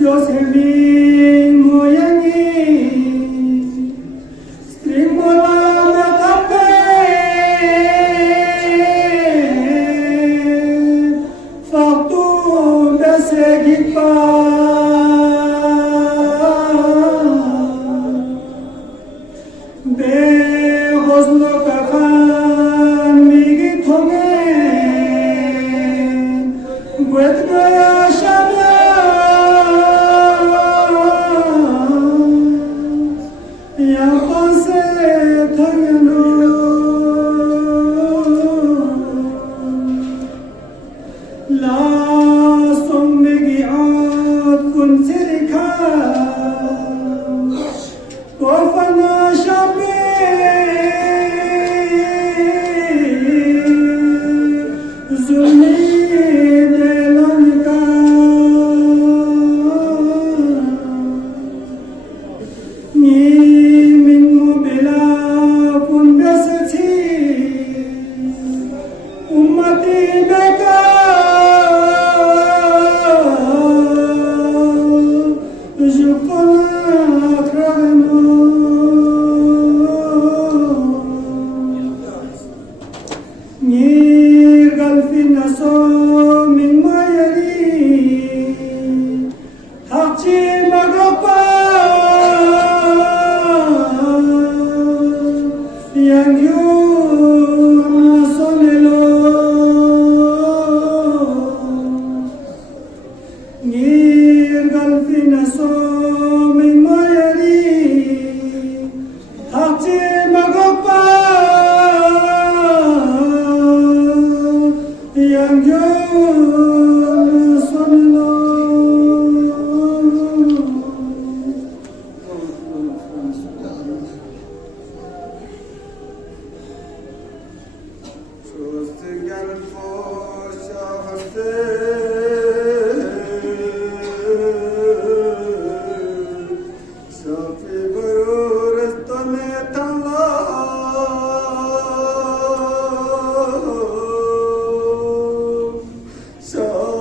Dios el mismo y aquí, stringola tappe, fartu besegipa, behos lo kafan migitome, gwetgaya shabya. So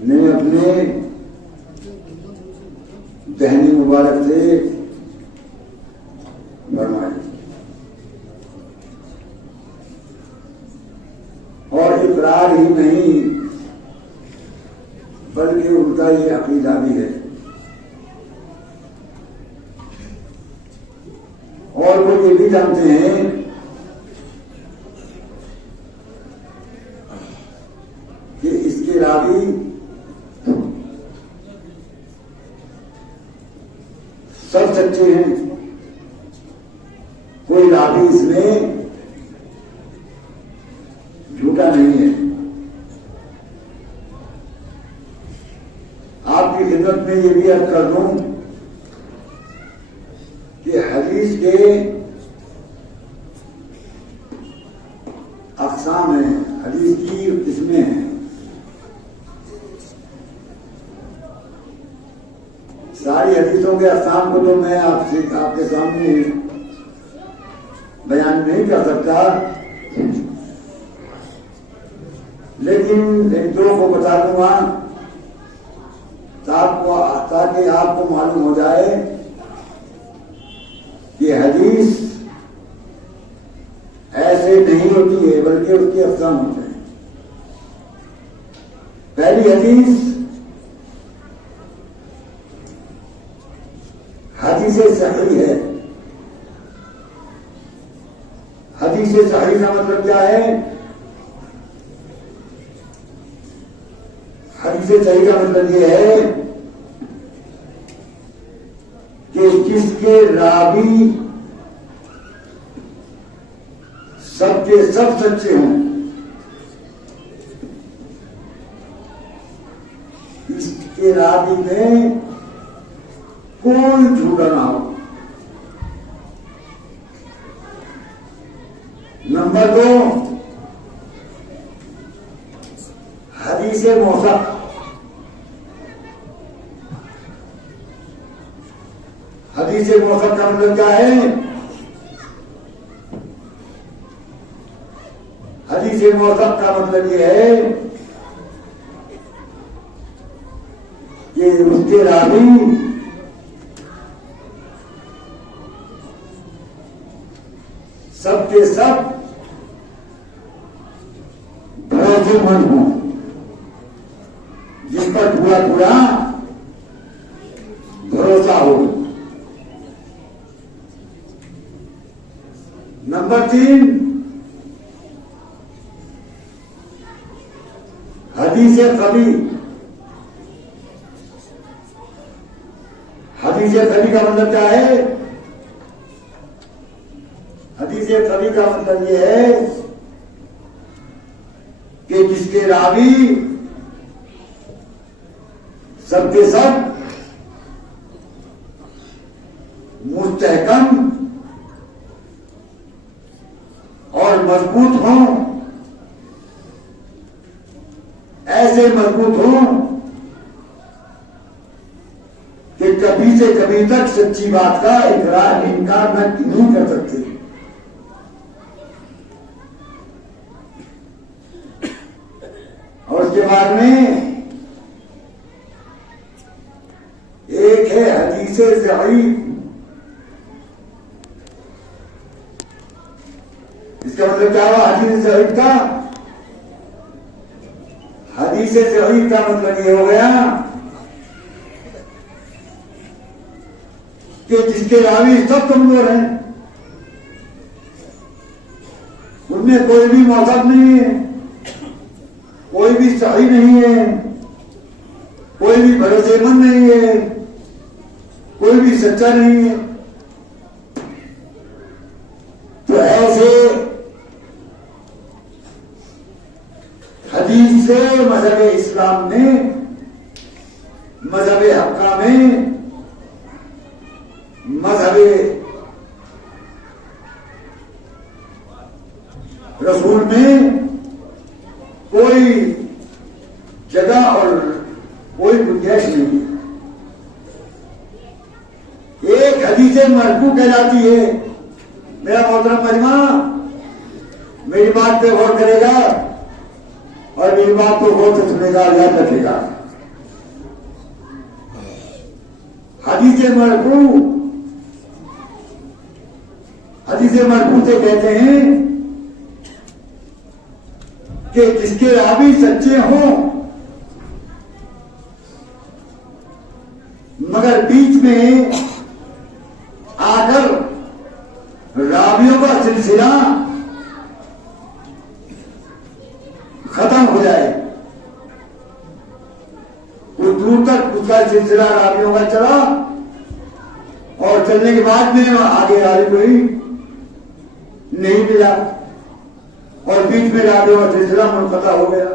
ने अपने दहनी मुबारक से फरमाई। और इकरार ही नहीं बल्कि उनका ये अकीदा भी है। और वो ये भी जानते हैं कि इसके रावी सब सच्चे हैं, कोई रावी इसमें झूठा नहीं है। आपकी खिदमत में ये भी अर्ज कर दूं कि हदीस के अक़साम हैं, हदीस की किस्में हैं। सारी हदीसों के अक़साम को तो मैं आपके सामने बयान नहीं कर सकता, लेकिन एक दो को बता दूंगा ताकि आपको मालूम हो जाए कि हदीस ऐसे नहीं होती है बल्कि उसके अक़साम होते हैं। पहली हदीस हदीस सही है। हदीस सही का मतलब क्या है? हदीस सही का मतलब ये है कि जिसके रावी सबके सब सच्चे हों, इसके रावी में कोई झूठा ना हो। नंबर 2, हदीस मौसक। हदीस मौसक का मतलब क्या है? हदीस मौसक का मतलब यह है कि उसके रावी सबके सब भरोसेमंद हों, जिस पर पूरा पूरा भरोसा हो। नंबर 3, हदीस कभी। हदीस कभी का मतलब क्या है? हदीस कभी का मतलब यह है कि जिसके रावी सबके सब मुस्तहकम और मजबूत हों, ऐसे मजबूत हों कि कभी से कभी तक सच्ची बात का इकरार इनकार नहीं कर सकते। और उसके बाद में एक है हदीस ज़ईफ़। इसका मतलब क्या हुआ हदीस ज़ईफ़ का? हदीस ज़ईफ़ का मतलब ये हो गया कि जिसके रावी सब कमजोर हैं, उनमें कोई भी मौसम नहीं है, कोई भी सही नहीं है, कोई भी भरोसेमंद नहीं है, कोई भी सच्चा नहीं है। तो ऐसे हदीस से मजहब इस्लाम में, मजहब हक्का में, मजहब रसूल में कोई जगह और कोई गुंजाइश नहीं। एक हदीस मरफू कहलाती है। मेरा मोहतरम मजमा मेरी बात पे गौर करेगा और मेरी बात को गौर से सुनेगा, याद रखेगा। हदीस मरफू से कहते हैं कि जिसके रावी सच्चे हों मगर बीच में आकर रावियों का सिलसिला खत्म हो जाए, वो दूर तक उसका सिलसिला रावियों का चला और चलने के बाद में आगे रावी कोई नहीं मिला और बीच में रावियों का सिलसिला मुनक़ता हो गया।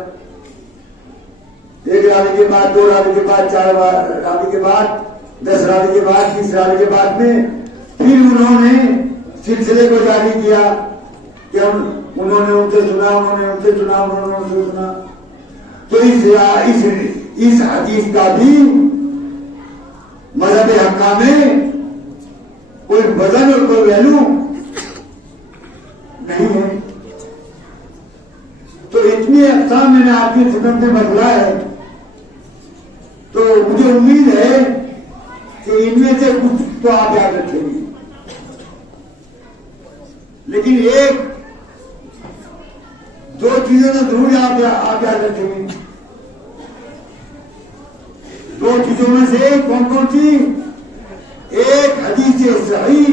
एक रावी के बाद, दो रावी के बाद, चार रावी के बाद, 10 रावी के बाद, 20 रावी के बाद में फिर उन्होंने सिलसिले को जारी किया कि उन्होंने उनसे सुना, उन्होंने उनसे सुना, उन्होंने उनसे सुना। तो इस हदीस का भी मज़हब हक्का में कोई वजन और कोई वैल्यू नहीं है। तो इतनी अक़साम मैंने आपकी खिदमत में बदला है, तो मुझे उम्मीद है कि इनमें से कुछ तो आप याद रखेंगे, लेकिन एक दो चीजें तो जरूर आप याद रखेंगे। दो चीजों में से कौन कौन सी? एक हदीस सही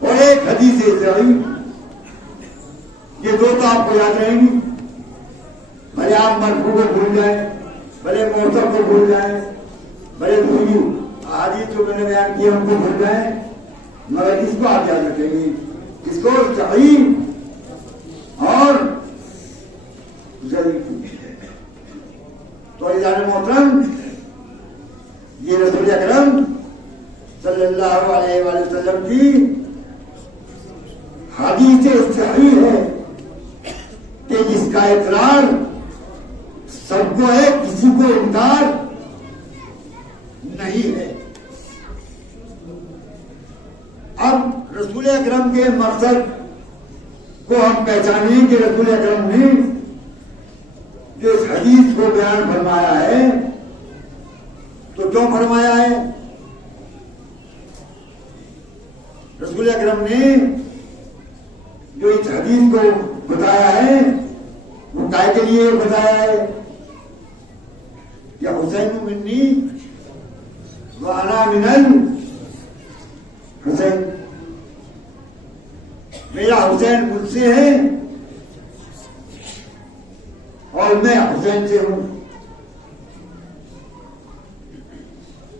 और एक हदीस सही। ये दो तो आपको याद रहेंगी। भले आप मरफू को भूल जाए, भले मौसम को भूल जाए, भले दूसरी हदीस जो मैंने बयान किया उनको भूल जाए, मगर इसको आप याद रखेंगे, इसको सही और ज़ईफ़। तो इज़ान मोहतरम, ये रसूल अकरम सल्लल्लाहु अलैहि वसल्लम की हदीस सही है कि जिसका इकरार सबको है, किसी को इनकार नहीं है। अब रसूल अकरम के मकसद को हम पहचानें कि रसूल अकरम ने जो इस हदीस को बयान फरमाया है, तो क्यों फरमाया है? रसूल अकरम ने जो इस हदीस को बताया है वो काय के लिए बताया है? या हुसैन मिन्नी व अना मिनल हुसैन, मेरा हुसैन मुझसे है और मैं हुसैन से हूं।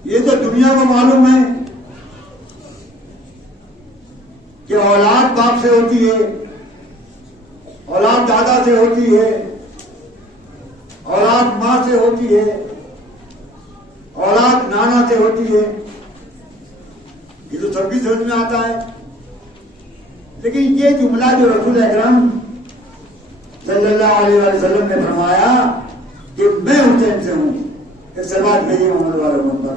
ये तो दुनिया को मालूम है कि औलाद बाप से होती है, औलाद दादा से होती है, औलाद मां से होती है, औलाद नाना से होती है। ये तो सबकी समझ में आता है। लेकिन ये जुमला जो रसूल अकरम सल्लल्लाहु अलैहि वसल्लम ने फरमाया कि मैं हुसैन से हूं, इससे बात कहिए मोहम्मद वाले मोहम्मद।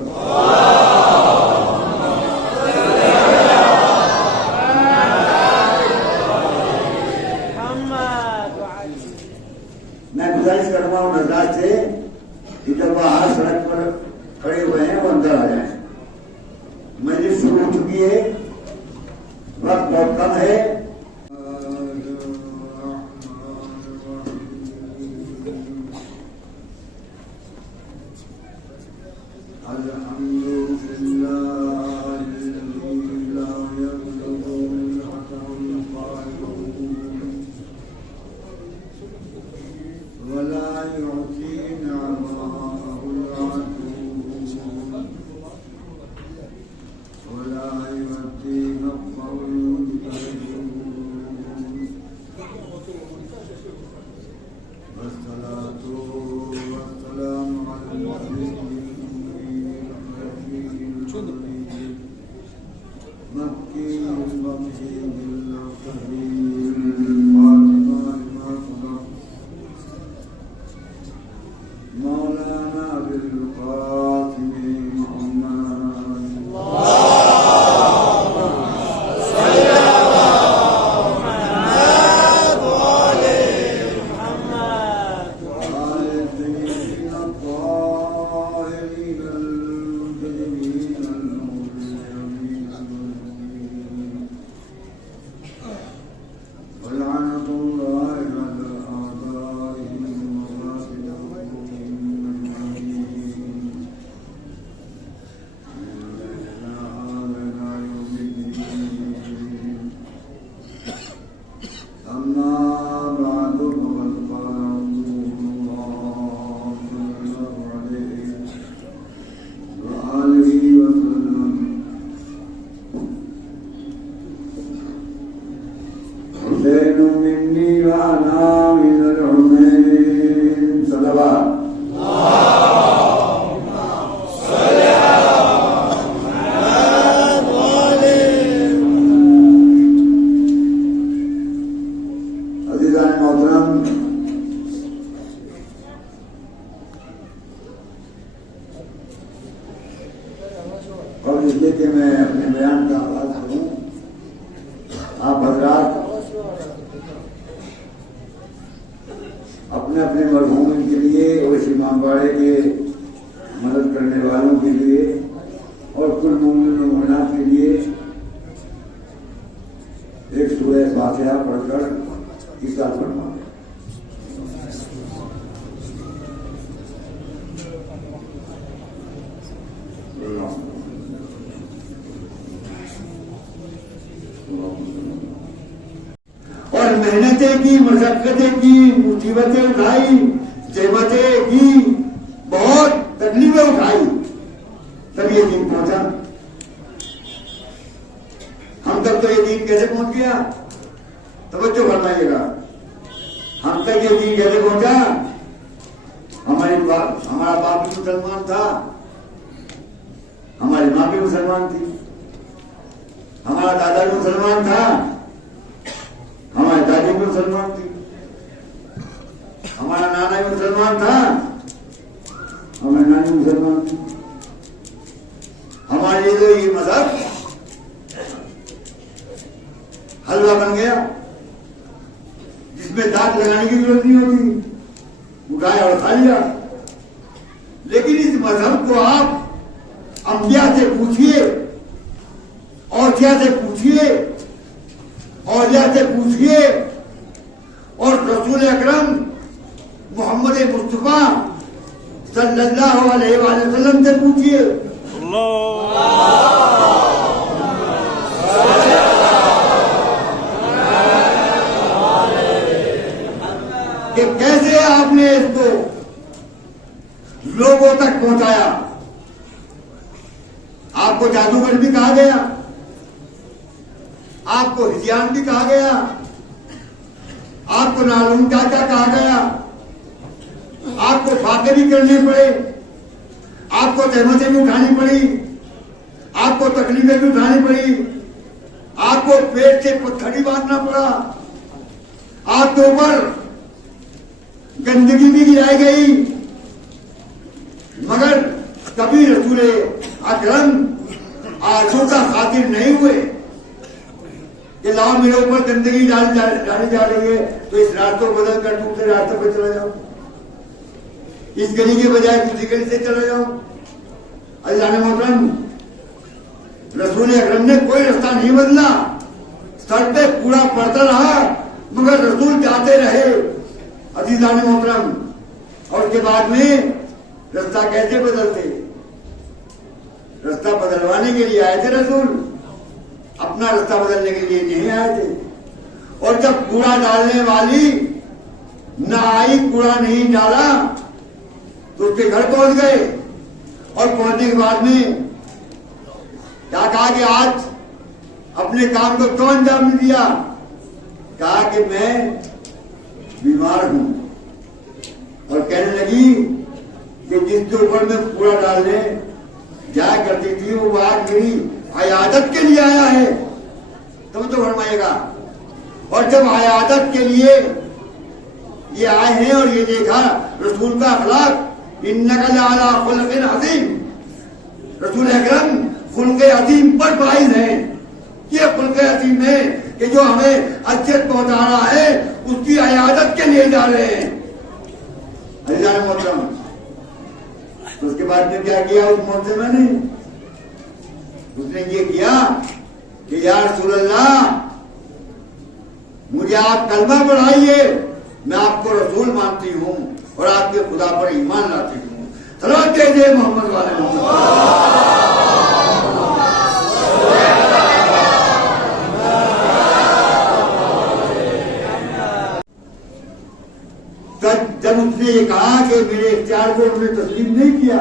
मैं गुजारिश करूंगा उन हज़रात से कि जब बाहर सड़क पर खड़े हुए हैं वो अंदर आ जाए। मजलिस शुरू हो चुकी है, वक्त बहुत कम है। ولا يؤتي القول इसलिए कि मैं अपने बयान का आगाज करूं। आप हजरात अपने अपने मरहूम के लिए और इस इमामबाड़े के मदद करने वालों के लिए और कुल मोमिन और मोमिनात के लिए एक सूरह फातिहा पढ़कर इस्तार फरमाएं। और मेहनतें की, मशक्कतें की, मुसीबतें उठाई, जहमतें की, बहुत तकलीफें उठाई, तब ये दिन पहुंचा। हम तक तो ये दिन कैसे पहुंच गया? तवज्जो फरमाइएगा। हम तक ये दिन कैसे पहुंचा? हमारा बाप भी मुसलमान था, हमारी माँ भी मुसलमान थी, हमारा दादा भी मुसलमान था, हमारी दादी भी मुसलमान थी, हमारा नाना भी मुसलमान था, हमारी नानी मुसलमान थी। हमारे लिए तो ये मजहब हलवा बन गया जिसमें दांत लगाने की जरूरत नहीं होती, उठाया और खा लिया। लेकिन इस मजहब को आप अंबिया से पूछिए, औलिया से पूछिए, औलिया से पूछिए और रसूल अकरम मोहम्मद मुस्तफा सल्लल्लाहु अलैहि वसल्लम से पूछिए कि कैसे आपने इसको लोगों तक पहुंचाया। आपको जादूगर भी कहा गया, आपको हिजियान भी कहा गया, आपको नालूम चाचा कहा गया, आपको फाके भी करने पड़े, आपको तहमतें भी उठानी पड़ी, आपको तकलीफें भी उठानी पड़ी, आपको पेट से पत्थरी बांधना पड़ा, आपके ऊपर गंदगी भी गिराई गई, मगर कभी रसूल अकरम आंसू का खातिर नहीं हुए कि लाओ मेरे ऊपर गंदगी डाली जा रही है तो इस रास्ते को बदल कर दूसरे रास्ते पर चला जाओ, इस गली के बजाय दूसरी गली से चला जाओ। अल्लाह ने मोहतरम रसूल अकरम ने कोई रास्ता नहीं बदला, सर पे पूरा पड़ता रहा मगर रसूल जाते रहे। अजीजान मोहतरम, और उसके बाद में रास्ता कैसे बदलते? रास्ता बदलवाने के लिए आए थे रसूल, अपना रास्ता बदलने के लिए नहीं आए थे। और जब कूड़ा डालने वाली न आई, कूड़ा नहीं डाला, तो उसके घर पहुंच गए और पहुंचने के बाद में क्या कहा कि आज अपने काम को क्यों अंजाम नहीं दिया? कहा कि मैं बीमार हूं। और कहने लगी कि जिसके ऊपर मैं कूड़ा डालने जाया करती थी वो आज मेरी अयादत के लिए आया है, तुम तो फरमाइएगा। और जब अयादत के लिए ये आए हैं और ये देखा रसूल का अखलाक, इन्नका लअला खुल्क़िन अज़ीम, रसूल अकरम खुल्क़े अज़ीम पर फाइज है। ये खुल्क़े अज़ीम है कि जो हमें अज़्ज़त पहुंचा रहा है उसकी अयादत के लिए जा रहे हैं। अल्लाह ने मोहतरम, तो उसके बाद में क्या किया उस मोहतरमा ने? उसने ये किया कि या रसूल अल्लाह, मुझे आप कलमा पढ़ाइए, मैं आपको रसूल मानती हूँ और आपके खुदा पर ईमान लाती हूँ। सलावत दीजिए मोहम्मद वाले मोहम्मद। जब उसने ये कहा कि मेरे इख्तियार को उन्होंने तस्लीम नहीं किया,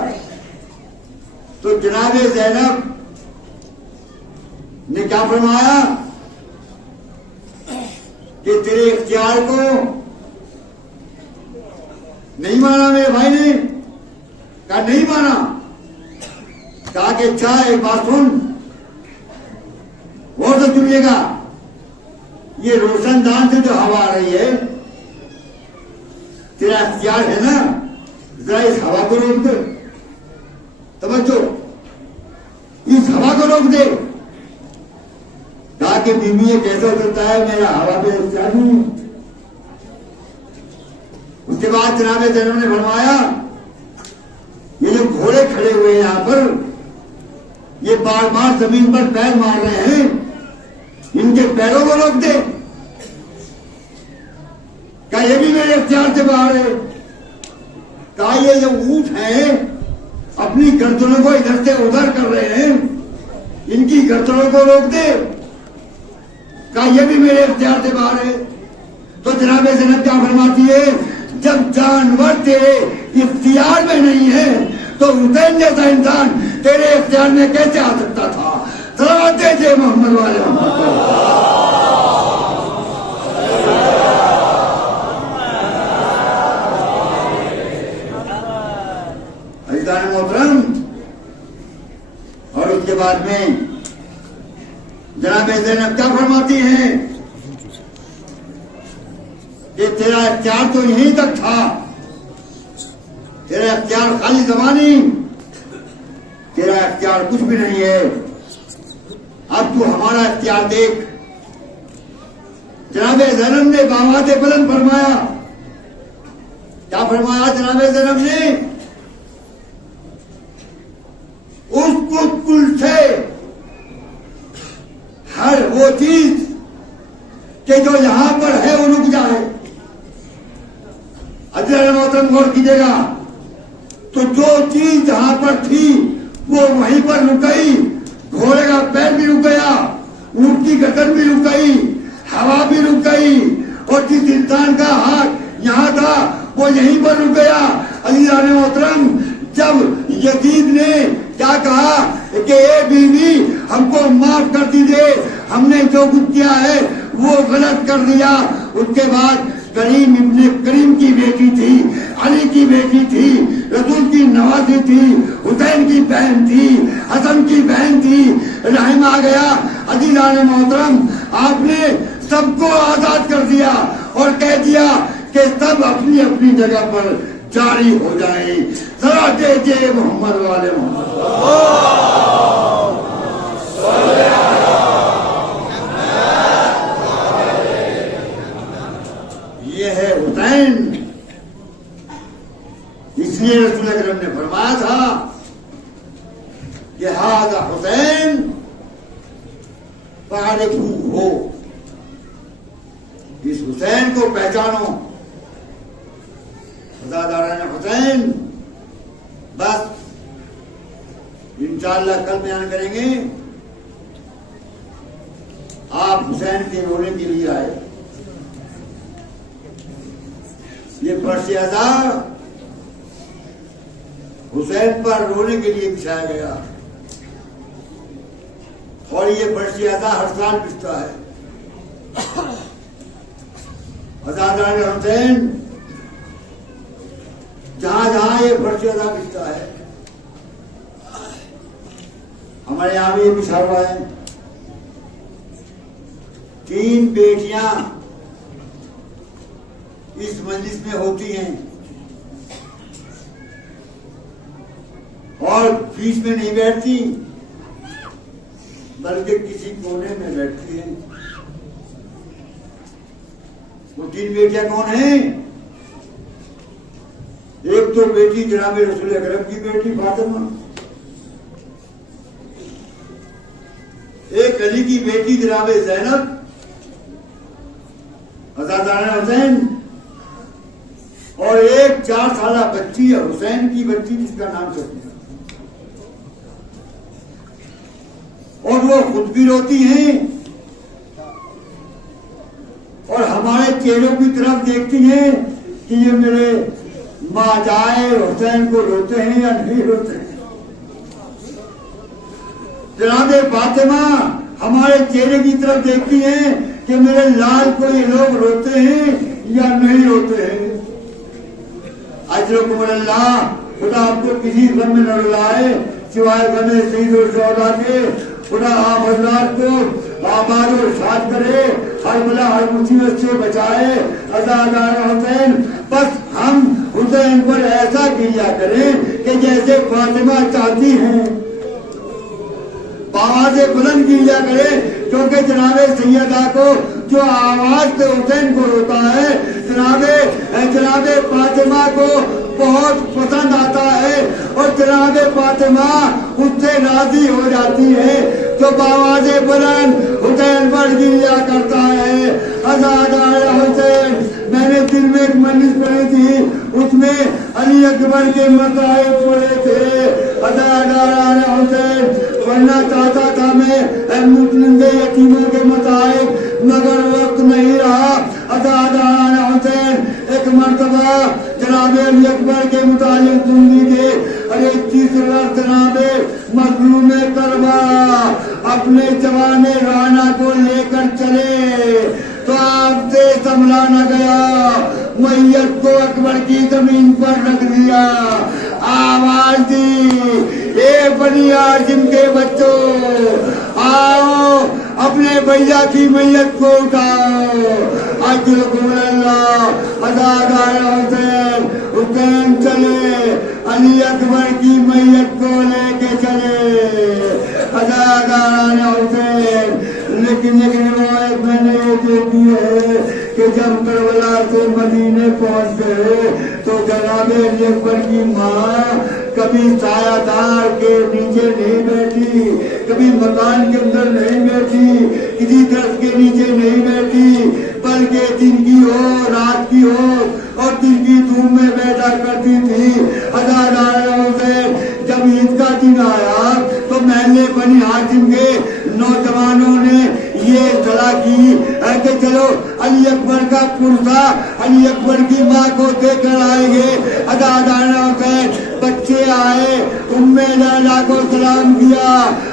तो जनाब ज़ैनब ने क्या फरमाया कि तेरे इख्तियार को नहीं माना मेरे भाई ने? कहा नहीं माना। कहा कि अच्छा एक बात सुन, गौर से सुनिएगा, ये रोशनदान से जो हवा आ रही है, तेरा इख्तियार है ना, जरा इस हवा को रोक दे। तवज्जो, इस हवा को रोक कि बीबी ये कैसे हो सकता है, मेरा हवा पे इख्तियार नहीं है। उसके बाद जनाब ज़ैनब ने फरमाया ये जो घोड़े खड़े हुए हैं यहां पर, ये बार बार जमीन पर पैर मार रहे हैं, इनके पैरों को रोक दे। क्या ये भी मेरे इख्तियार से बाहर है? क्या ये जो ऊंट है अपनी गर्दनों को इधर से उधर कर रहे हैं, इनकी गर्दनों को रोक दे? क्या ये भी मेरे इख्तियार से बाहर है? तो जनाब ज़ैनब क्या फरमाती है, जब जानवर तेरे इख्तियार में नहीं है तो हुसैन जैसा इंसान तेरे इख्तियार में कैसे आ सकता था? सलावत दीजिए मोहम्मद वाले मोहम्मद को। अज़ीज़ान मोहतरम, और उसके बाद में जनाब ज़ैनब क्या फरमाती हैं कि तेरा इख्तियार तो यहीं तक था, तेरा इख्तियार खाली ज़बानी, तेरा इख्तियार कुछ भी नहीं है, अब तू हमारा इख्तियार देख। जनाब ज़ैनब ने बावाज़े बुलंद फरमाया, क्या फरमाया जनाब ज़ैनब ने? उसको कुल से हर वो चीज कि जो यहां पर है वो रुक जाए। अज़ीज़ान मोहतरम गौर कीजिएगा, तो जो चीज जहां पर थी वो वहीं पर रुक गई। घोड़े का पैर भी रुक गया, ऊंट की गर्दन भी रुक गई, हवा भी रुक गई, और जिस इंसान का हाथ यहां था वो यहीं पर रुक गया। अज़ीज़ान मोहतरम, जब यजीद ने क्या कहा कि ए बीवी हमको माफ कर दीजिए, हमने जो कुछ किया है वो गलत कर दिया, उसके बाद करीम इब्ने करीम की बेटी थी, अली की बेटी थी, रसूल की नवाजी थी, हुसैन की बहन थी, हसन की बहन थी, रहम आ गया। अज़ीज़ान मोहतरम, आपने सबको आजाद कर दिया और कह दिया कि सब अपनी अपनी जगह पर जारी हो जाए। जरा दीजिए मोहम्मद वाले मोहम्मद। ये है हुसैन। इसलिए रसूल अकरम ने फरमाया था कि हाज़ा हुसैन फारिफू हो, इस हुसैन को पहचानो। अज़ादारान हुसैन, बस इंशाअल्लाह कल बयान करेंगे। आप हुसैन के रोने के लिए आए, ये फर्श अज़ा हुसैन पर रोने के लिए बिछाया गया, और ये फर्श अज़ा हर साल बिछता है। अज़ादारान हुसैन, जहां जहां ये फर्श अज़ा बिछता है, हमारे यहां भी ये बिछा हुआ है। 3 बेटियां इस मजलिस में होती हैं और बीच में नहीं बैठती, बल्कि किसी कोने में बैठती हैं। वो 3 बेटियां कौन हैं? एक तो बेटी जनाब रसूल अकरम की बेटी फातिमा, एक अली की बेटी जनाब ज़ैनब, अज़ादारान हुसैन, और एक 4 साला बच्ची है हुसैन की बच्ची जिसका नाम सफिया। और वो खुद भी रोती हैं और हमारे चेहरों की तरफ देखती हैं कि ये मेरे माँ जाए हुसैन को रोते हैं या नहीं रोते हैं। जनाब फातिमा हमारे चेहरे की तरफ देखती हैं कि मेरे लाल को ये लोग रोते हैं या नहीं रोते हैं। अल्लाह खुदा आपको किसी गम में न रुलाए सिवाय गमे शहीद और शोहदा के। खुदा आप हजरात को आबाद और शाद करे, हर बला हर मुसीबत से बचाए। अज़ादारान हुसैन, बस हम हुसैन पर ऐसा किया करें कि जैसे फातिमा चाहती हैं। आवाजें बुलंद की जा करे, क्योंकि जनाबे सैयदा को जो आवाज से हुसैन को रोता है, जनाबे फातिमा को बहुत पसंद आता है और जनाबे फातिमा उससे राजी हो जाती है। जो आवाजें बुलंद हुसैन पर गिरिया करता है, आजाद आया हुसैन। मैंने दिल में एक मजलिस पढ़ी थी, उसमें अली अकबर के मसाइल पढ़े थे। आजाद आया हुसैन पढ़ना चाहता था मैं मुस्लिम के यतीमों के मसाइल, मगर वक्त नहीं रहा। आजाद आया हुसैन एक मर्तबा जनाबे अली अकबर के मुतालिक सुन लीजिए। अरे 30 वर्ष जनाबे मजलूम करबा अपने जवाने राना को लेकर चले तो आपसे संभला न गया, मैयत को अकबर की जमीन पर रख दिया। आवाज दी, ए बनी हाशिम के बच्चों, आओ अपने भैया की मैयत को उठाओ। हुसैन चले, अली अकबर की मैयत को लेके चले। हुसैन लेकिन एक रिवायत मैंने ये देखी है कि जब करबला से मदीने पहुंच गए तो जनाबे अली अकबर की माँ कभी सायादार के नीचे नहीं बैठी, कभी मकान के अंदर नहीं बैठी, किसी दरख्त के नीचे नहीं बैठी, बल्कि दिन की हो रात की हो और दिन की धूप में बैठा करती थी। आजाद आया हुसैन जब ईद का दिन आया तो महल्ले बनी हाशिम के नौजवानों ने ये सलाह की कि चलो अली अकबर का पुरसा अली अकबर की माँ को देकर आएंगे। आजाद आया हुसैन बच्चे आए, उम्मे लैला को सलाम किया।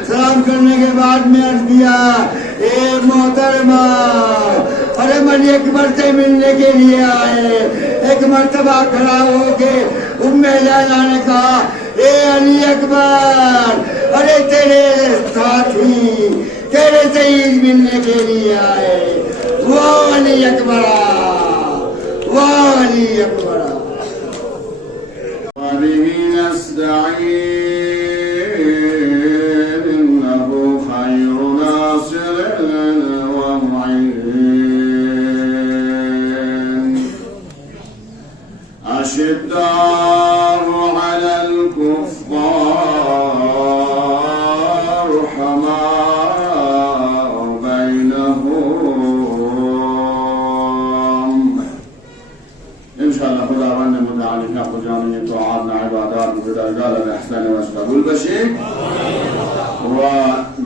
सलाम करने के बाद में अर्ज किया, ए मोहतरमा, अरे अली अकबर से मिलने के लिए आए। एक मर्तबा खड़ा होके उम्मे लैला ने कहा, ए अली अकबर, अरे तेरे साथी तेरे से ईद मिलने के लिए आए। वो अली अकबर, वो अली अकबर।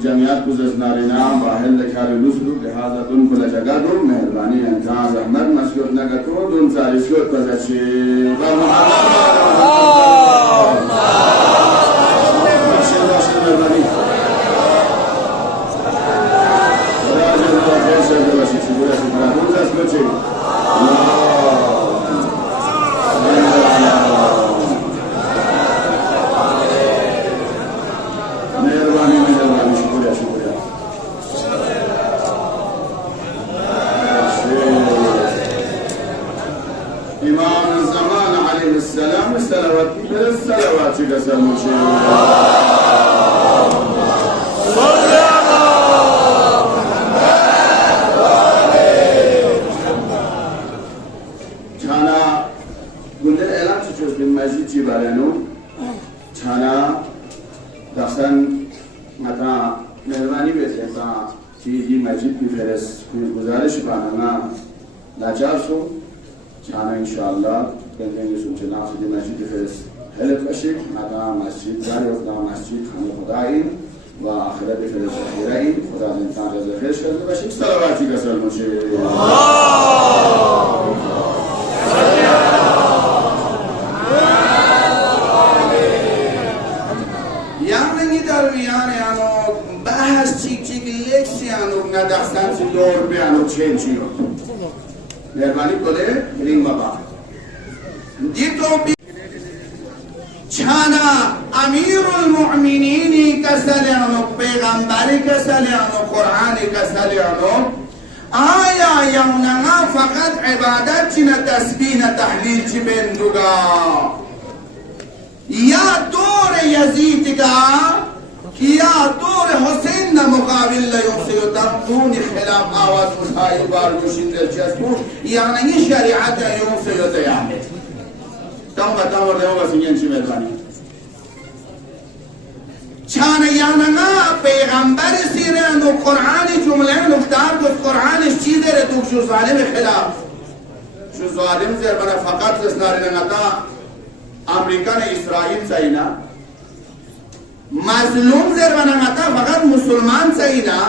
जमियात गुजर नारीना बाहर लखारे लुसलू लिहाजा दुन को जगह दो मेहरबानी अंदाज अहमद मस्कुर नगर को दुन सारी शोध पर अच्छे या दूर हुसैन न मुकाबिल लयों से तब्दून खिलाफ आवाज उठाई बार मुशिंदर जस्मू या नहीं शरीयत यों से योतया तम बताओ देवा सिंगन ची मेहरबानी छान याना पैगंबर सिरन कुरान जुमले नुक्तार को कुरान चीजें रे तू जो जालिम खिलाफ जो जालिम से बना फकत इसनारे नता अमेरिका ने इस्राइल चाहिए मजलूम जर बना था फकत मुसलमान सही ना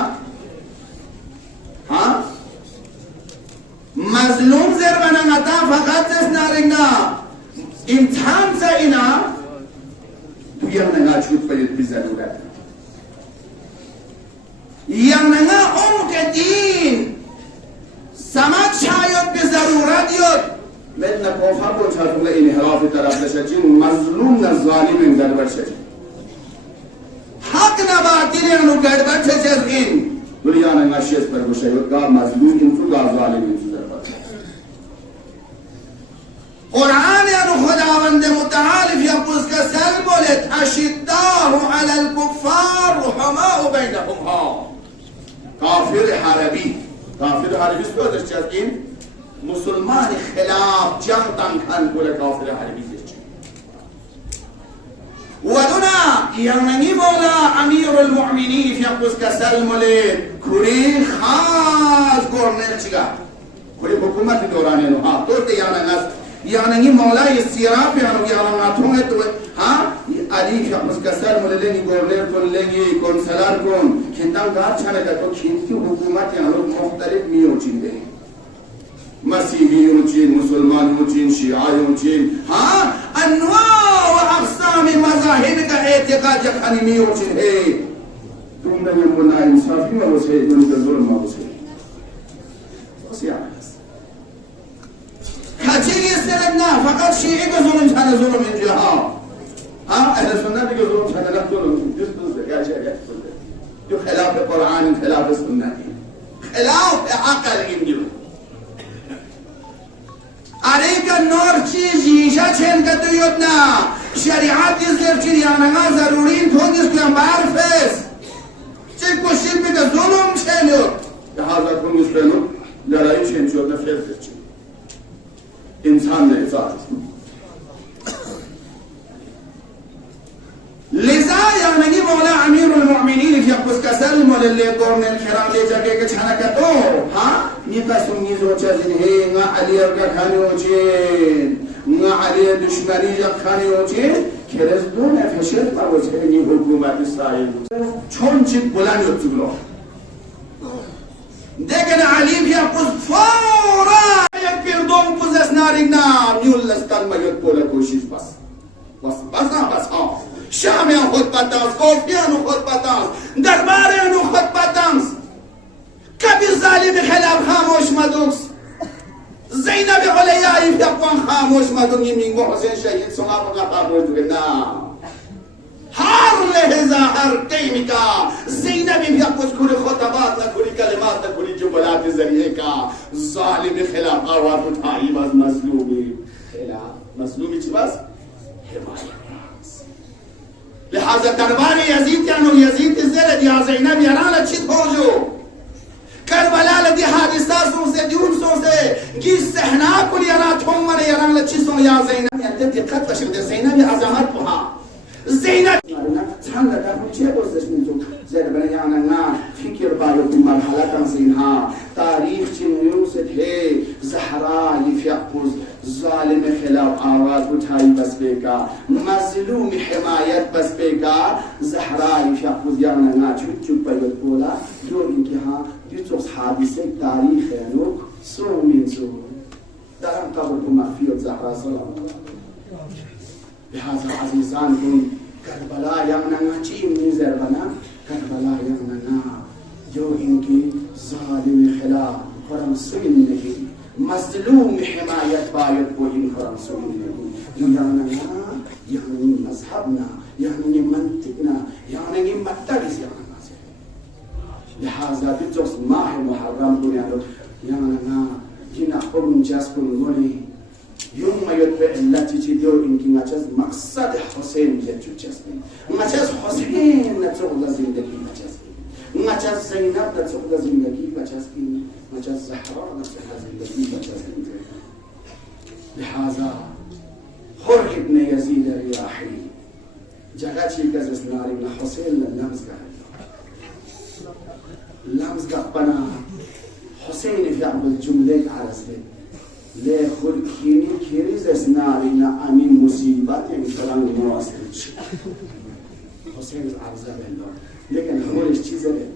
हाँ मजलूम जर बना था फकत नारिंगा इंसान सही ना तो यह नंगा छूट पर भी जरूरत यह नंगा उनके दीन समझ शायद भी जरूरत योद मैं न कोफा को छाटूंगा इन हराफ तरफ से सचिन मजलूम न जालिम इन गड़बड़ सचिन हक न बातिल नु गड़बड़ से इन दुनिया ने नशेस पर मुशैयद का मजलूम इन सुगा जालिम इन गड़बड़ कुरान या खुदावंद मुतआल या उसका सल बोले अशिद्दाहु अलल कुफ्फार रुहमाउ बैनहुम हा काफिर हरबी तो दर्शन मुसलमान खिलाफ जंग तंखन बोले काफिर हरबी ودنا يعني مولا امير المؤمنين في قص كسلم له كوري خاص گورنر چيگا كوري حكومت دورانه نو ها تو ته يعني مولا السيرا يعني ناتون تو ها علي في قص كسلم له لي گورنر كون لگي كونسلر كون كندان گار چانه تو كينتي حكومت يعني مختلف ميو چينده مسيحيون چين مسلمانون چين شيعيون چين ها انواع واقسام مذاهب का اعتقاد जखनी मियो चीन है तुम ने मुना इंसाफी में उसे उनके जुल्म में उसे खाची की सनना फकत शीई का जुल्म छाना जुल्म इन जहा हाँ अहले सुन्नत के जुल्म छाना ना जुल्म जिस क्या है जो खिलाफ कुरान खिलाफ सुन्नत खिलाफ अकल इन जुल्म अरे का नौर चीज ईशा छेन का तो योजना शरीयत इस्लाम की याना जरूरी थोन इसके बार फेस चेक को शिल्प का जुल्म छेन यो लिहाजा तुम इस पे लो लड़ाई छेन जो ना फेस दे इंसान ने इजाज़त लिजा याना की मौला अमीरुल मुमिनीन की आपस का सल्म ले गवर्नमेंट खराब ले जाके के छाना का तो हाँ निका सुन्नी जो चीज़ है ना अली का खाने हो चीन ना अली दुश्मनी जब खाने हो चीन खेरस दो ने फैशन पर वो चीज़ नहीं हुकूमत इस्राइल छोन चित बुलाने हो चुके देखें अली भी आपस फौरा एक फिर दो पुज़ेस नारिंगना म्यूलस्तान में एक बोला कोशिश बस हाँ शामिया खुद पतांस कोफियानु खुद पतांस दरबारियानु खुद पतांस कभी जालिम खिलाफ खामोश मदुक्स ज़ैनब उलैयाई फिर खामोश मदुक यमीन हुसैन शहीद सुहाबा का खामोश दुगना हर लहजा हर टाइम का ज़ैनब भी कुछ खुली खुतबात ना खुली कलिमात ना खुली जुमलात जरिए का जालिम खिलाफ आवाज उठाई बस मजलूमी खिलाफ मजलूमी बस हिमायत लिहाजा दरबार यजीद यानो यजीद ज़ेरद या ज़ैनब याना लचित हो जो करबला लदी हादिसा से दूसों से कि सहना को याना थोम मने याना लचिसों या ज़ैनब याते दिक्कत बशद ज़ैनब अज़मत वहां ज़ैनब छान लगा मुझे उस इसमें जो ज़ेरब याना ना फिक्र बायो की मरहला तंजीहा तारीख चिन्हों से थे ज़हरा लिफ़ियाकुज़ जालिम खिलाफ आवाज उठाई बस बेका मजलूम हिमायत बस बेका ज़हरा लिफ़ियाकुज़ याना ना चुप चुप पर बोला जो इनके हाँ जो हादिसे तारीख है लोग सो मिन सो दारम कब्र को माफियत ज़हरा सलाम लिहाजा अज़ीज़ान कुन करबला याना चीम निज़र बना करबला याना जो इनकी जालिम खिलाफ फरम सुन नहीं मजलूम हिमायत बायत को इन फरम सुन नहीं यानी मजहबना यानी मंतिकना यानी मत्तरिस याना से लिहाजा बिजोस माह मुहर्रम को याना जिना कुम जास कुम गोली يوم ما يتبع التي تدور إنك نجاز مقصد حسين يجوز نجاز حسين نتوقع زندگی نجاز زينب نتوقع زندگی نجاز زهرا نتوقع زندگی لهذا حر ابن يزيد الرياحي جاءت يجلس نار ابن حسين لمزقه بنا حسين في عبد الجملة على سبيل لا خل كيري زسنارنا أمين مصيبات يعني كلام مواصل حسين عزب الله لكن هو الشيء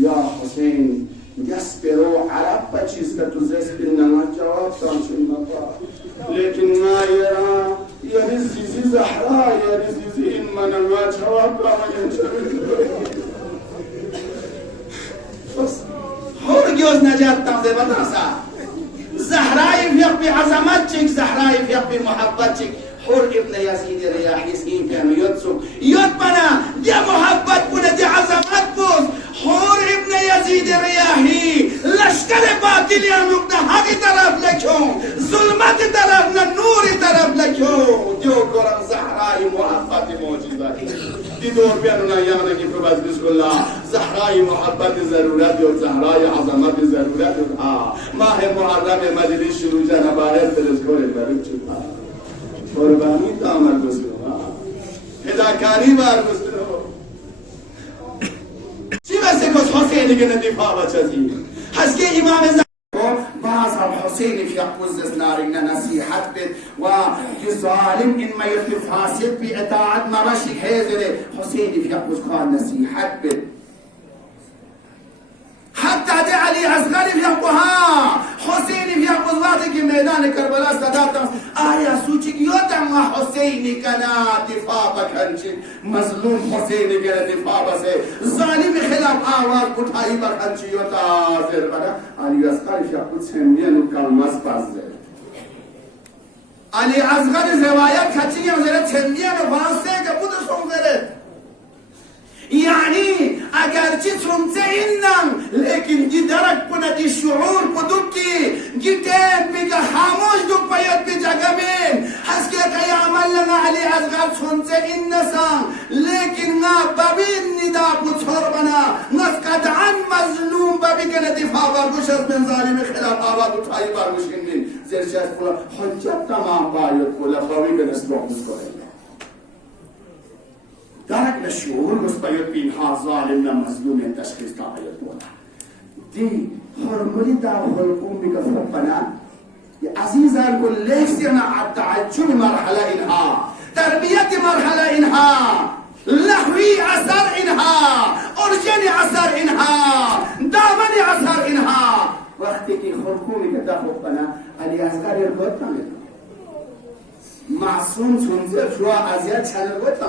يا حسين يسبروا على بچيز كتوزس بيننا جواب تانشين مطا لكن ما يا رزيزي زهراء يا رزيزي إن من ما جواب ما ينشرد بس هو جوز نجات تانزي بطاسا زهراء يفيق بعظمتك زهراء يفيق بمحبتك حر ابن يزيد الرياحي سكين كانوا يدسوا يدبنا دي محبت بنا دي عظمت بوز حر ابن يزيد الرياحي لشكر باطل يا نقطة حق طرف لكم ظلمت طرف نور طرف لكم ديو قرم زهراء محبت موجودة دي دور بيانونا يانا كيف بس بسم الله زهراء محبت ضرورت اور زهراء عظمت ضرورت ماه محرم مجلس شروع جانا بارد تذکر برد چکا قربانی تعمل بسنو هداکاری بار بسنو چی بسه کس حسینی که ندفاع بچزی هست که امام بعض الحسين في يقوز نارنا نصيحت بد وظالم إن ما يتفاسد بإطاعت ما بشي حيزر حسين في يقوز قال نصيحت بد حتى دي علي أصغر في يقوها حسين في يقوز وقت في ميدان كربلاء صدات آية سوچي يوتم حسين كنا دفاع بكرنش مظلوم حسين كنا دفاع بسه ظالم خلاف آواز اٹھائی بكرنش يوتا زر بنا علي أصغر في يقوز سميان كالمس بازر علي أصغر زوايا كتير زر سميان وانسه كبود سونزره يعني اگرچه تونسه اینم لیکن دی درک کنه دی شعور بدوکی گیتن بگه خاموش دو باید بجگمین هست که قیام لنا علی ازغر تونسه این نسان لیکن نا ببین ندا بطور بنا نس قدعا مظلوم ببینه دفاع برگوش از من ظالم خلاف آباد اٹھائی برگوش کندین زرچه از کلا حجت تمام باید کلا خواهی که نسبت بسکنه درك للشعور مستيد بينها ظالمنا مظلوم تشخيص تعيط ولا دي هرموني دا هرقوم بكفربنا يا عزيز الكل ليش أنا التعجب مرحلة إنها تربية مرحلة إنها لهوي أثر إنها أرجني أثر إنها دامني أثر إنها وقتك هرقوم بكفربنا علي أصغر الغد معصوم سنزل شو أزياد شان الغد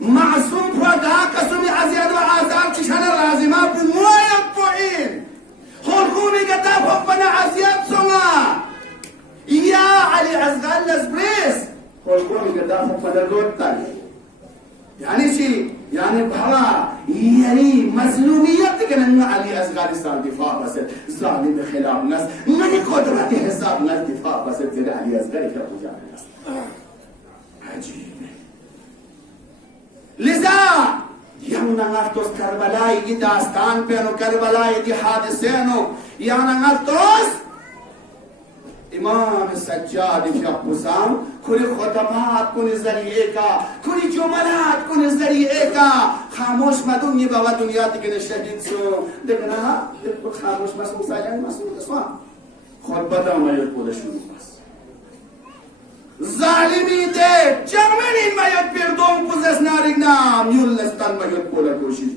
معصوم فدا قسم ازياد وعذاب كشان لازمه بمويه بوين خلقوني قدام ربنا ازياد سما يا علي ازغال لسبريس خلقوني قدام ربنا دوتان يعني شيء يعني بحرا يعني مظلوميتك ان علي ازغال صار دفاع بس ظالم خلاف الناس من قدرته حساب الناس دفاع بس زي علي ازغال في وجه الناس عجيب لذا يمنا نغتوس كربلاء دي داستان بينو كربلاء دي حادثينو يمنا نغتوس امام السجاد في اقبسان كل خطبات كل ذريعه كل جملات كل ذريعه خاموش مدني بابا دنيا تكن شهيد سو دكنا خاموش مسؤول ساجان مسؤول اسوا خطبه ما يقول شنو بس ظالمی ده جمعی میاد پردوم پوزش نارینام یولستان میاد پولا کوشش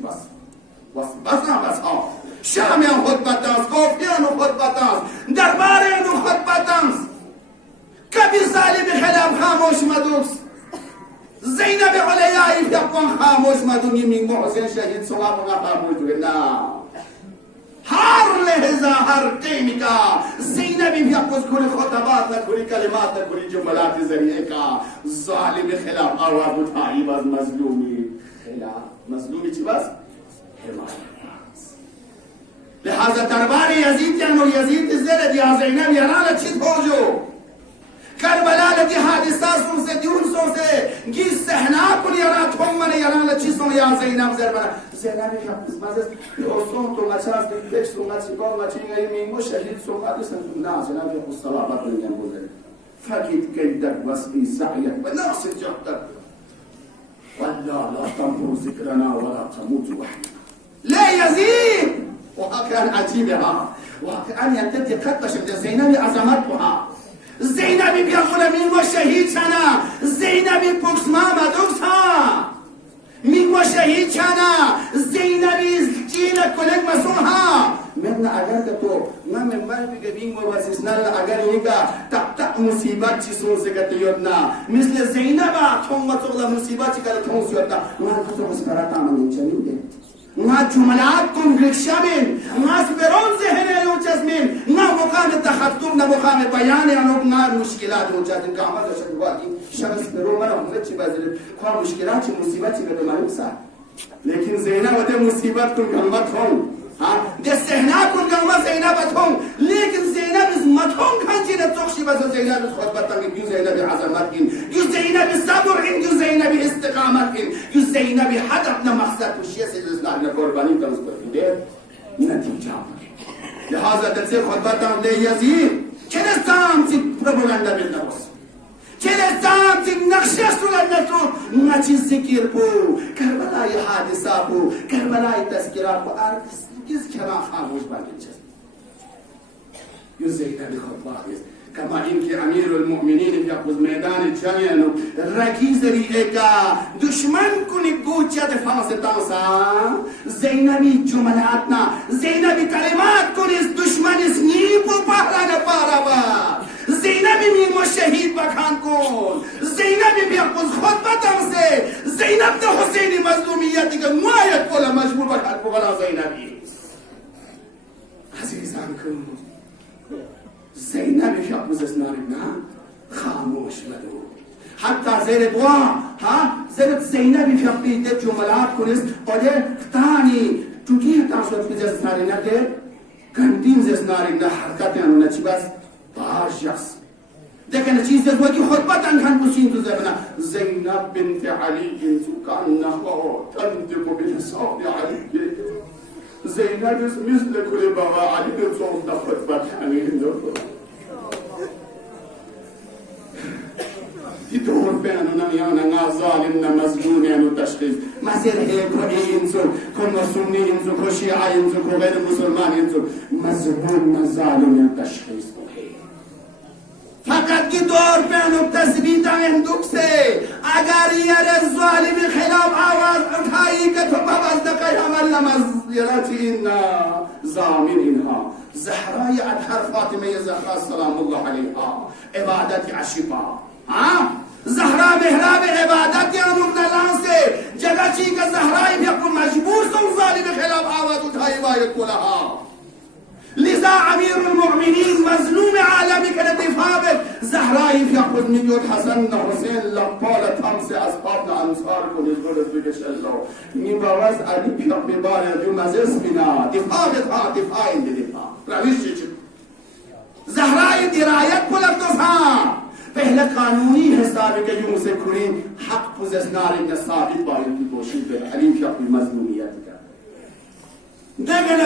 بس ها شامیان خطبتانس کوفیانو خطبتانس درباریانو خطبتانس کبی ظالم خلاف خاموش مدوس زینب علیایی فیقوان خاموش مدون یمین محسن شهید سواب خاموش نه هر لحظه هر قیمی کا زینبی بھی اپس کلی خطبات نہ کلی کلمات نہ کلی جملات ذریعے کا ظالم خلاف آواز اٹھائی بس مظلومی خلاف مظلومی چی بس लिहाजा दरबार यजीद यानो यजीद ज़ेरे दिया ज़ैनब याराल अच्छी भोजो करबला लगी हादिसा से दूसों से गी सहना कुल यारा थोम मने याराल अच्छी सो या ज़ैनब ज़रबना ज़ैनब या मज़े ओसों तो मचास देख सो मची को मची गई मिंगो शहीद सो आदि संना ज़ैनब या सलाबत ने बोले फकीद कैदक वस्बी सहियत बनास जहतर والله لا تنظر ذكرنا ولا تموت وحدنا لا يزيد وهكذا عجيبها وهكذا ينتهي قد بشد زينب عظمتها زينب بيقول من وشهيد شنا زينب بوكس ماما دوكسها من وشهيد شنا زينب جينا كلك مسوها من اگر تو من مال بگبین و واسسنا اگر یکا تق مصیبت چی سون سکت یودنا مثل زینب ثم تغلا مصیبت کل ثم یودنا ما تو مسکراتا من چنیده ما جملات کن گلشابین ما سپرون ذهن یو چزمین ما مقام تخطب نه مقام بیان انو ما مشکلات و چازن کامل شدواتی شخص برو مرا همت چی بازل کو مشکلات چی مصیبت چی بده معلوم سا لیکن زینب ته مصیبت کن گمت ہوں دستهنا كن قوما زينبتهم لكن زينب متهم كان جينا تخشي بس زينب خطبتهم يو زينب عظمتهم يو زينب صبرهم يو زينب استقامتهم يو زينب حدثنا مقصد وشيء سيدنا قرباني تمسكوا نتيجة لهذا تنسي خطبتهم ليزيد كده سامتي پروپاگاندا بالنفس كده سامتي نقشه سولنتو نچي ذكر بو كربلاء حادثة بو كربلاء تذكرة بو किस क्षमा खामोश बाकी चल युज़ैना बिख़ुबाइस कमा इनके अमीरुल मुमिनीन के उस मैदान जंग रकीज़री एका दुश्मन को निगोचा दफा से तासा ज़ैनबी जुमलातना ज़ैनबी कलिमात को इस दुश्मन इस नीबो पहला न पारावा ज़ैनबी मीमो शहीद बखान को ज़ैनबी भी उस खुतबतम से ज़ैनब ने हुसैनी मज़लूमियत का मुआयत को मजबूर बखान को बना ज़ैनबी عزيزانكم زينب في أبوز نارنا خاموش مدو حتى زينب ها زينب زينب في أبوز جملات كنس قدر ثاني تجيه تاسود في جز نارنا ده كندين جز نارنا حركات يعني نشباس باشيس ده كان چیز ده وقتی خطبت انکان بسین تو زبنا زينب بنت علي كأنها تنطق بلسان علي زينب مثل كل بابا علي بن خطبة حميد يدور بيننا يانا ظالمنا مظلوم يعني تشخيص ما زال هيك إنسو كنا سني إنسو كشيعة إنسو كغير مسلمان إنسو مظلوم ظالم تشخيص فقط की दौर पे अनुतस्बीता हिंदुक से अगर ये ज़ालिम खिलाफ आवाज उठाई कि तो बाबा दकाई अमल नमाज यलातीना ज़ामिन इनहा ज़हरा या अदहर फातिमा या ज़हरा सलामुल्लाह अलैहा इबादत अशिफा हाँ ज़हरा मेहराब इबादत या अनुकदलान से जगह ची का ज़हरा भी आपको मजबूर सो ज़ालिम खिलाफ आवाज उठाई वायत को लहा لذا أمير المؤمنين مظلوم عالمي كانت دفاعه زهراء في أخذ ميجود حسن حسين لقالة خمسة أصحابنا أنصار كل يقول بيش الله نبواز علي في أقبال يوم أزيس بنا دفاع رويش زهراء درايات كل الدفاع पहले कानूनी हिसाब के यूं से खुरी हक पुजनार के साबित बारे की कोशिश पे अली की अपनी मजलूमियत का देखने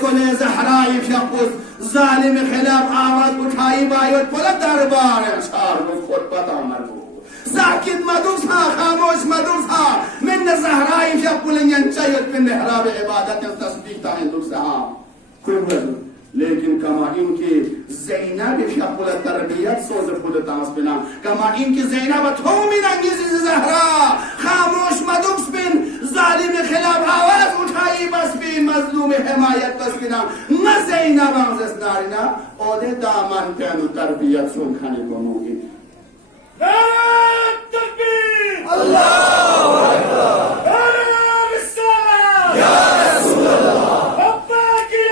कोले ज़हराई फियाकुस ज़ालिम खिलाफ आवाज उठाई बायत पलट दरबार अशार को खुद पता मरगो साकित मदुसा खामोश मदुसा من ज़हराई फियाकुल यंचायत पे मेहराब इबादत तस्बीह ताहिंदुसा कोई वजह लेकिन कमा इनके ज़ैनब फियाकुल तरबियत सोज़ खुद तास बिना कमा इनके ज़ैनब थोमिन अंगिज़ ज़हरा खामोश मदुस बिन ज़ालिम खिलाफ आवाज उठाई बस भी मजलूम हिमायत बस बिना न ज़ैनब अंगिज़ नारिना ओदे दामन पे अनु तरबियत सुन खाने को मुमकिन तकबीर अल्लाहु अकबर या रसूल अल्लाह अब्बा की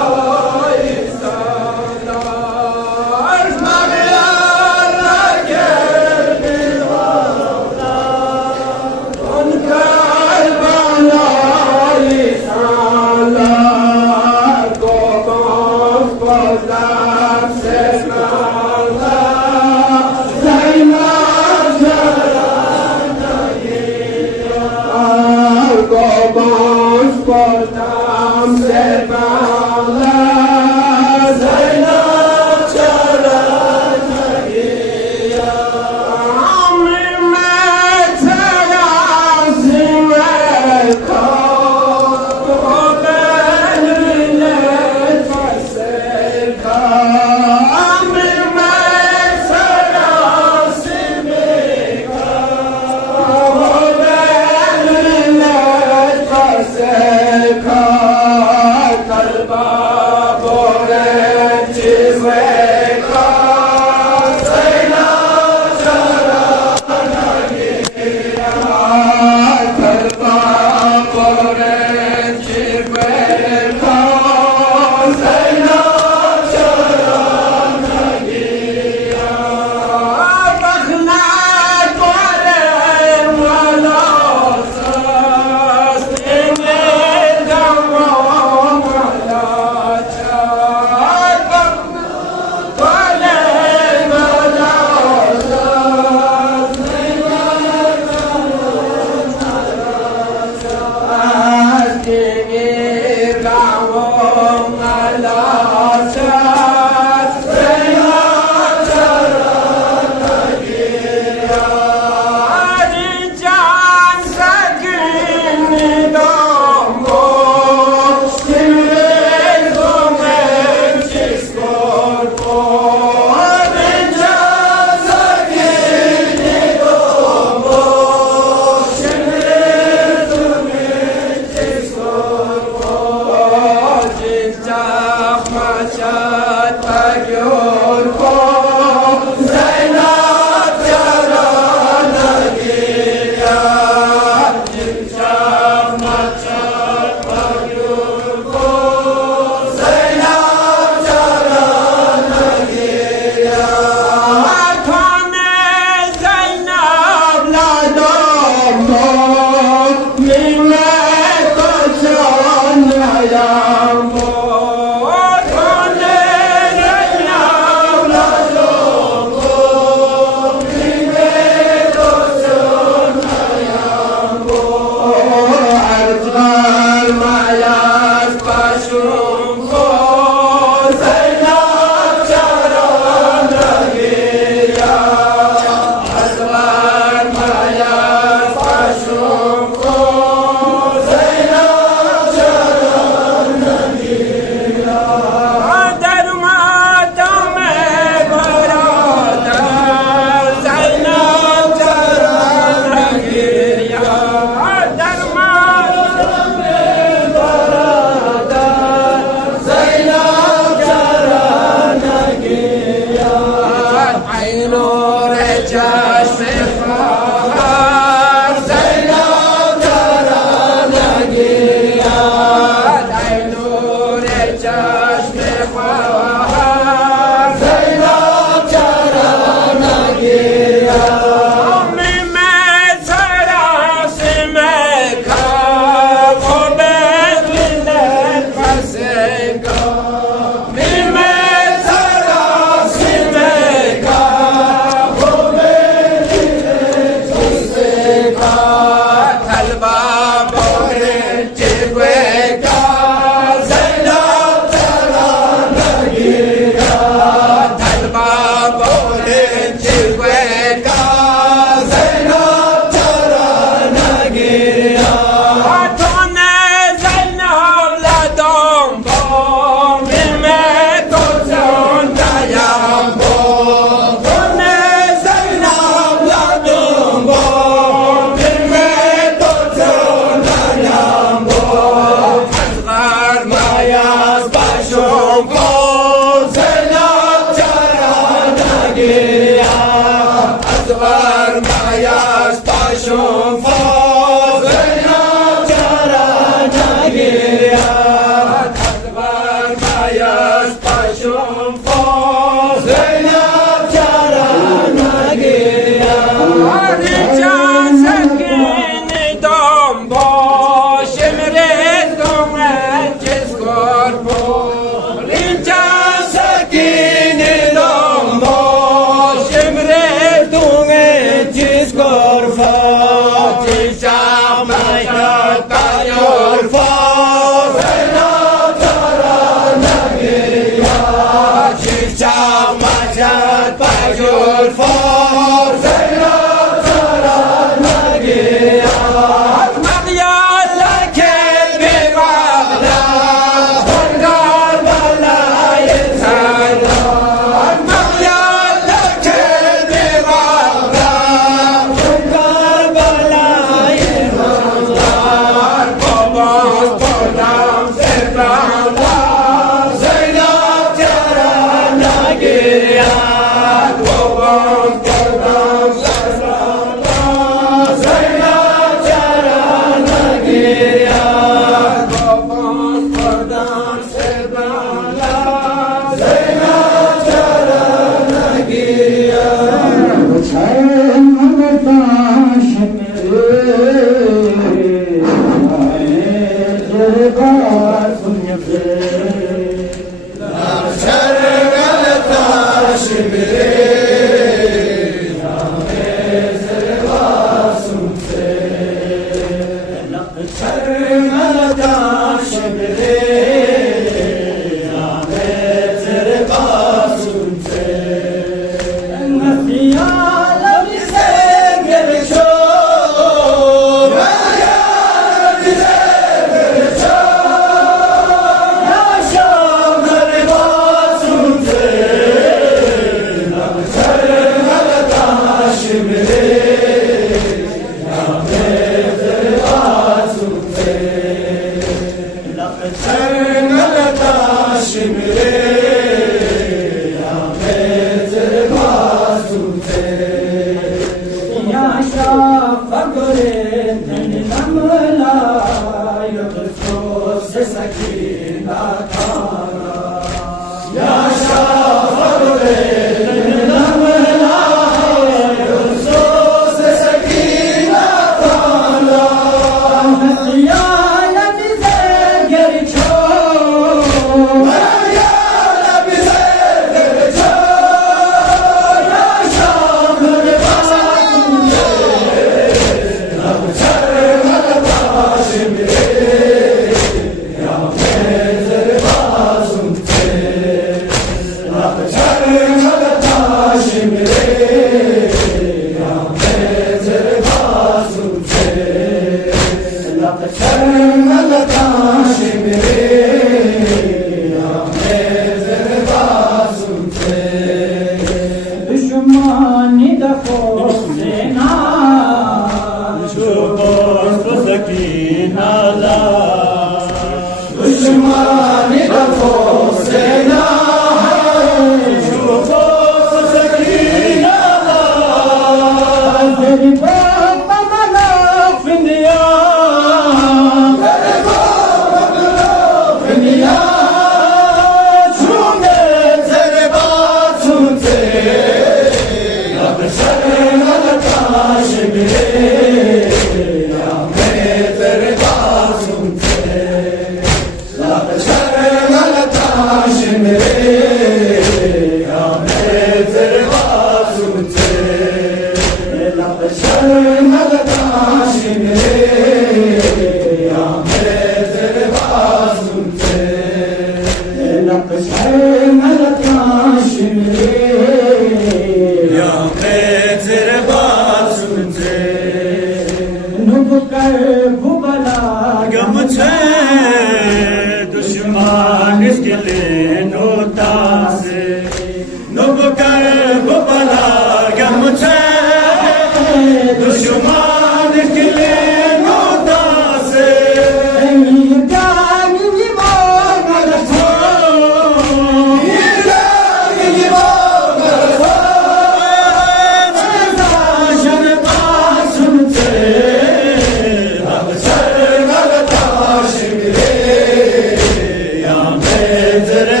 Zere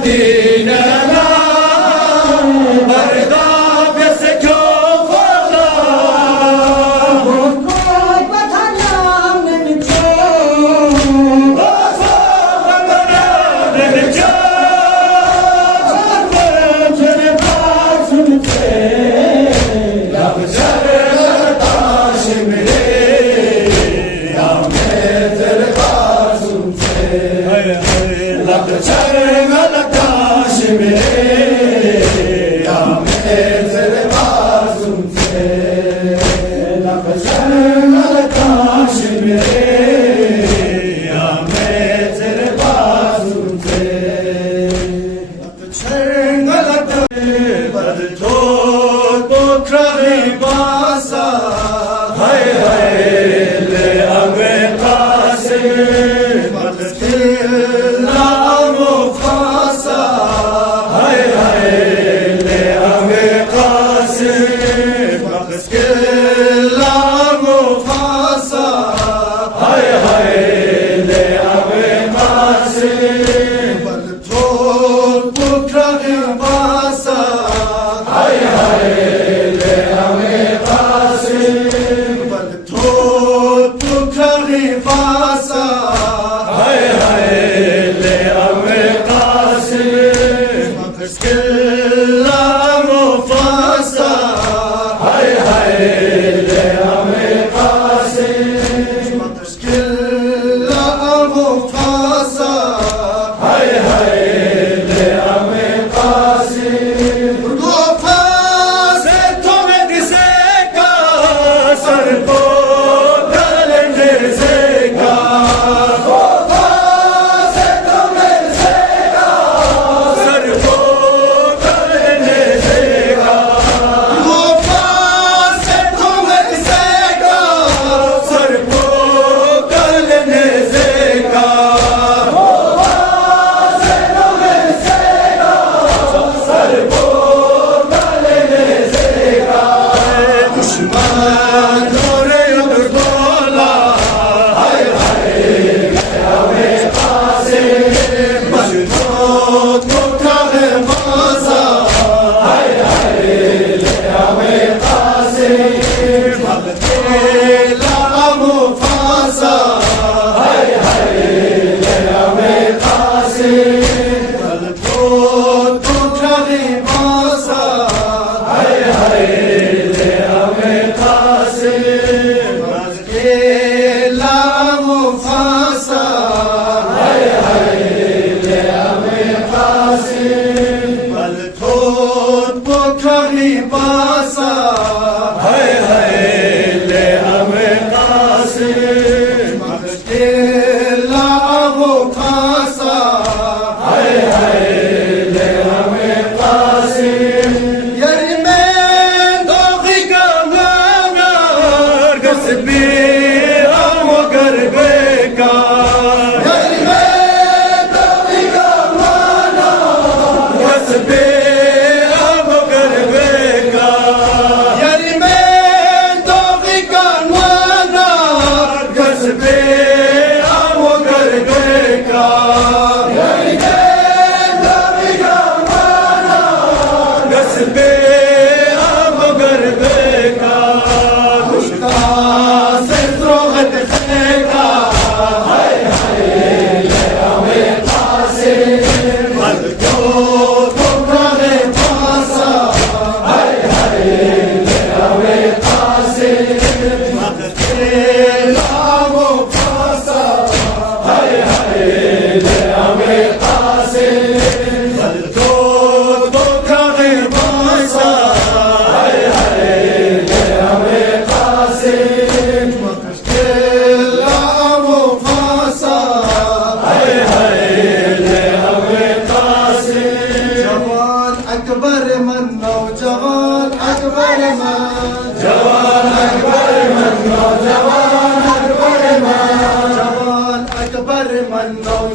مدينة بردا بسكو فلا کوئی پتہ نام نمچو باسا بندنا نجا چرے باسم سے لب چرتا شمرے یا میں تیرے باسم سے لب چرتا شمرے یا میں تیرے باسم سے لب چرتا شمرے یا میں تیرے باسم سے Çengalata bardo pokrari basa hay hay le ave pase matkila mufasa hay hay le ave pase matkila mufasa hay hay le ave pase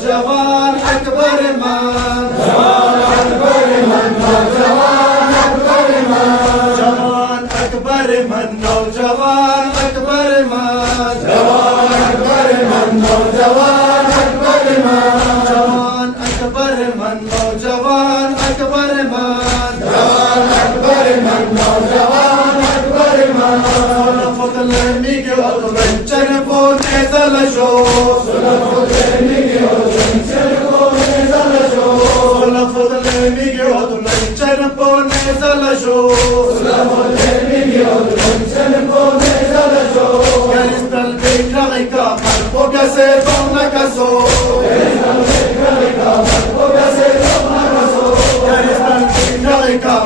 जवान अकबर मन नौजवान अकबर मान जवान अकबर मान नौजवान अकबर मान صلفت الميك وطلن شرفو نزل شو صلفت الميك وطلن شرفو نزل شو صلفت الميك وطلن شرفو نزل شو صلفت الميك وطلن شرفو نزل شو جلست البيك رغيكا مرفوك سيفون لكسو جلست البيك رغيكا مرفوك سيفون لكسو جلست البيك رغيكا